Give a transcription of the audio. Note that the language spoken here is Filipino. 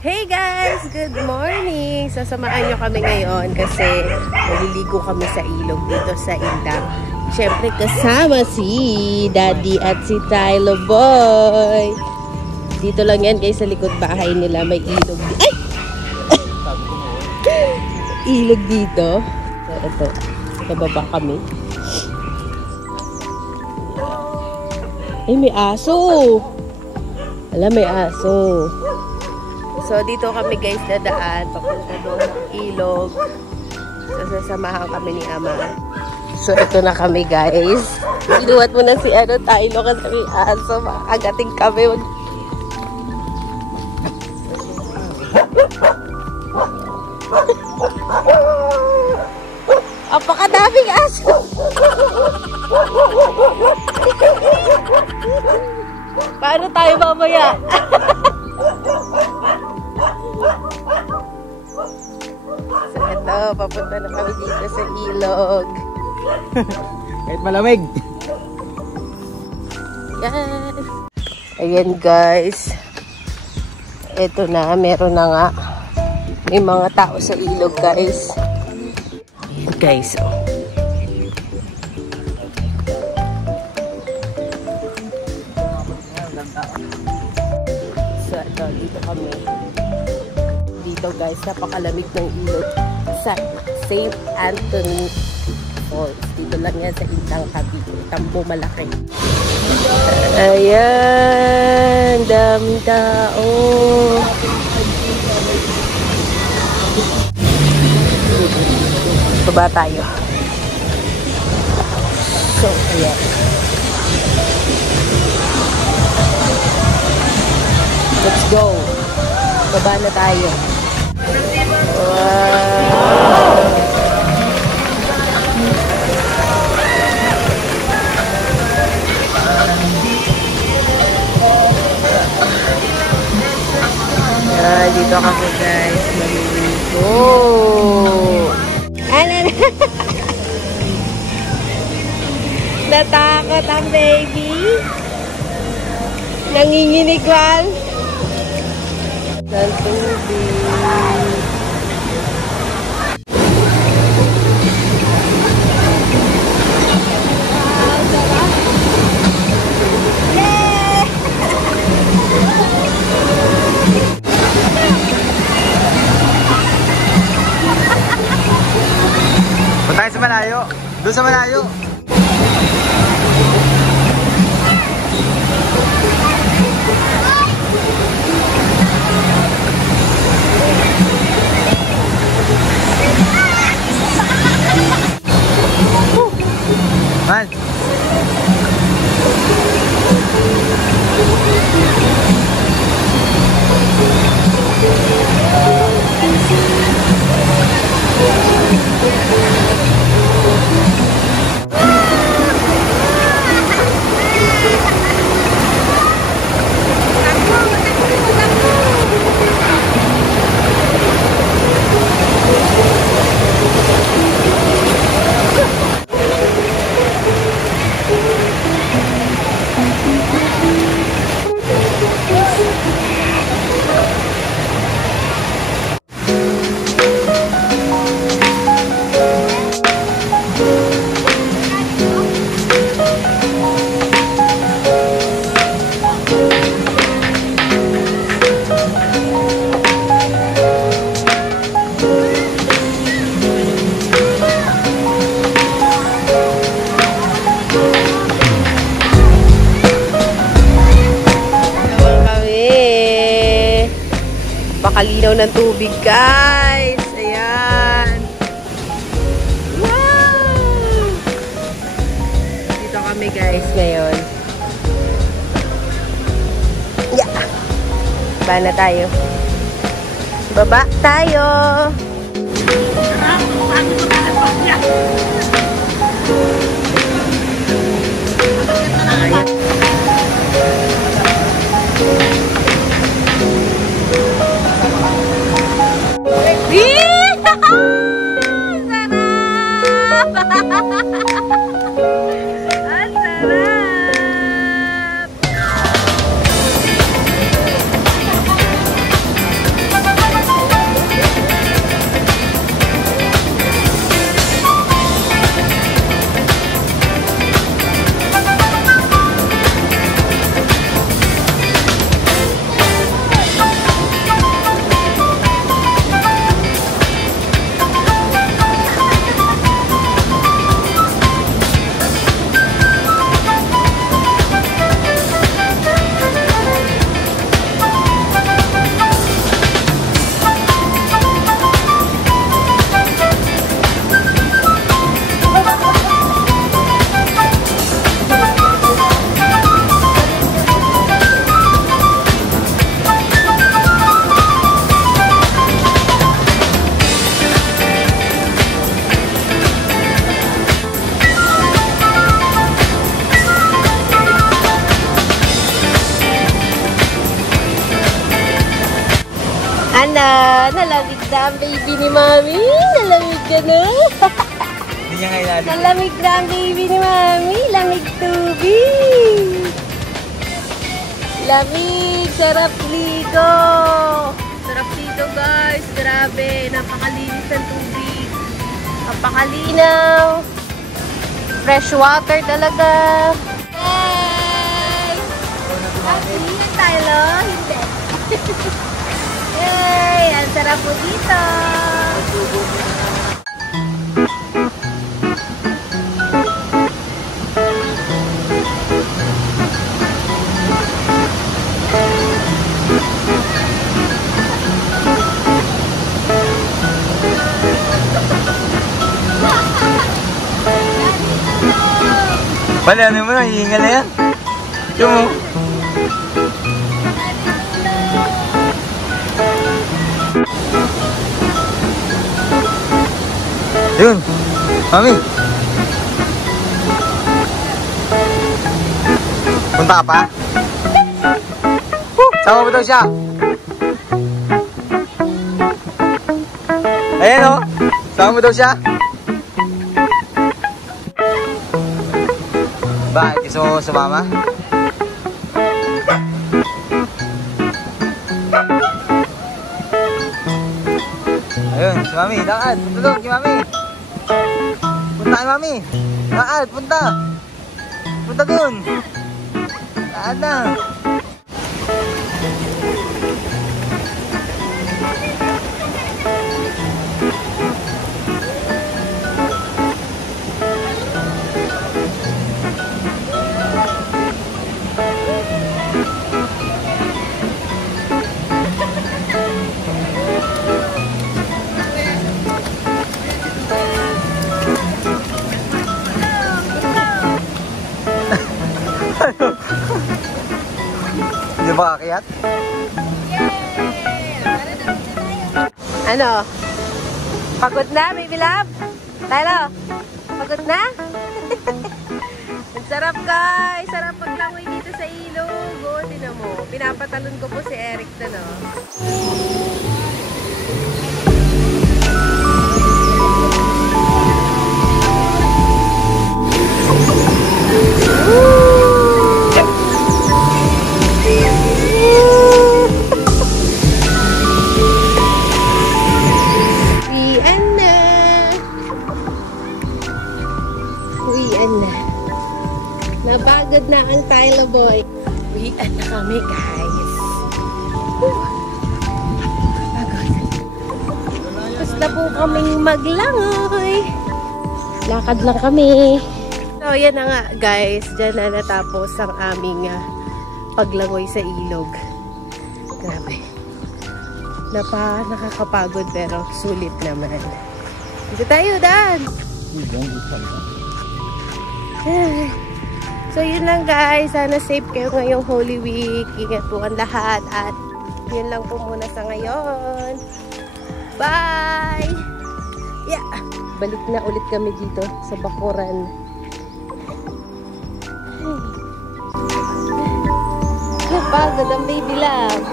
Hey guys! Good morning! Sasamahan nyo kami ngayon kasi maliligo kami sa ilog dito sa Indang. Siyempre kasama si Daddy at si Tylo Boy. Dito lang yan guys sa likod bahay nila. May ilog dito. Ay! Ilog dito. So ito. Kababa kami. Ay may aso! Alam may aso. So, dito kami guys dadaan papunta doon ng ilog. So, sasamahan kami ni Ama. So, ito na kami guys. Inuwat mo na si Tylo kasi may aso. Makakagating kami. Apakadaming aso. Paano tayo mamaya? So ito, papunta na kami dito sa ilog. Kahit malamig. Yan. Ayan guys. Ito na, meron na nga. May mga tao sa ilog guys. Ayan guys, oh. So ito, dito kami. Dito guys, napakalamig ng ilog sa St. Anthony Falls. Dito lang yan sa Indang Cavite. Tambo malaki. Ayan, daming tao. Baba tayo. So, ayan. Let's go. Baba na tayo. Wow. Yan, dito kami guys. Maliligo. Ano na? Natakot ang baby. Nanginginig wal. Ng tubig. Punta tayo sa malayo. Doon sa malayo. Man. Pakalinaw ng tubig guys. Ayan. Wow! Dito kami guys ngayon. Yeah. Baba na tayo. Baba tayo. Ayan. Ang sarap! Ana, nalamig na ang baby ni Mami. Nalamig ka na. Hindi niya nga ilalim. Nalamig na ang baby ni Mami. Lamig tubig. Lamig. Sarap ligo. Sarap dito guys. Grabe. Napakalinis ng tubig. Napakalinaw. Fresh water talaga. Yay! Nakalinis tayo, no? Hindi. Yay! Ang sarap po dito. Wala, ano mo na, hihingal na yan. Yung mo. Yun. Mami. Punta ka pa? Sama mo daw siya. Ayan o. Sama mo daw siya. Bakit? Gusto mo sumama? Ayun, si Mami, lakad. Punta doon, si Mami. Punta kay Mami. Lakad, punta. Punta doon. Lakad na. Hindi ba kakiyat? Ano? Pagod na, baby love? Tylo, pagod na? Ang sarap guys! Sarap paglangoy dito sa ilog. O, tinan mo. Pinapatalon ko po si Eric na, no? Napagod na ang Tylo boy. Uwian na kami guys. Pagod. Tapos na po kaming maglangoy. Lakad lang kami. So yan na nga guys. Diyan na natapos ang aming paglangoy sa ilog. Grabe. Nakakapagod pero sulit naman. Dito tayo, Dan! So yun lang guys, sana safe kayo ngayong Holy Week. Ingat po ang lahat at yun lang po muna sa ngayon. Bye! Yeah! Balik na ulit kami dito sa Bakuran. Napagod ang baby love.